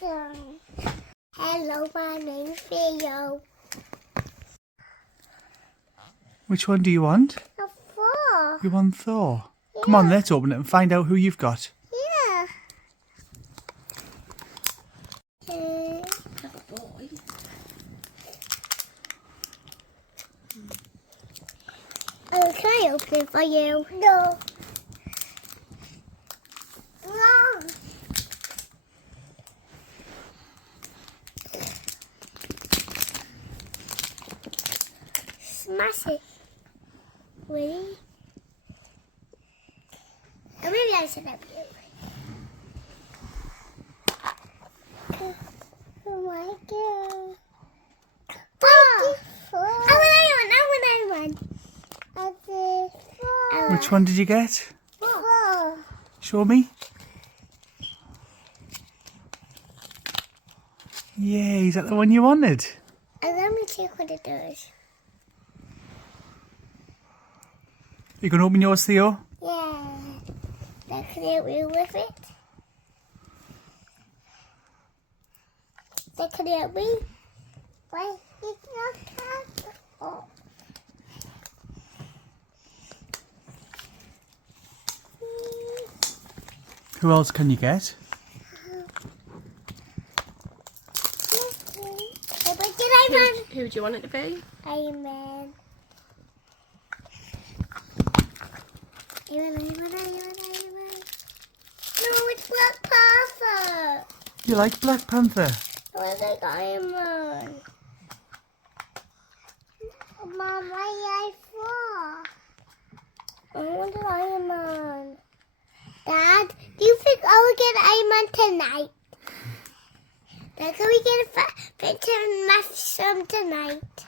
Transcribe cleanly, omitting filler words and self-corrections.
Hello, my name's Theo. Which one do you want? A four. You want Thor? Yeah. Come on, let's open it and find out who you've got. Yeah. Oh, can I open it for you? No. No. Smash it. Ready? Oh, maybe I should help you. Oh my god. I want. Which one did you get? Four. Show me. Yay, is that the one you wanted? And let me check what it does. You can open yours, Theo? Yeah. Now can I help you with it? Now can you help me? Why? It's not cut. Oh. Who else can you get? Who do you want it to be? Iron Man. Iron Man. No, it's Black Panther. You like Black Panther? I like Iron Man. Mom, why I want an Iron Man. Dad, do you think I will get Iron Man tonight? Dad, can we get a picture of mashems tonight?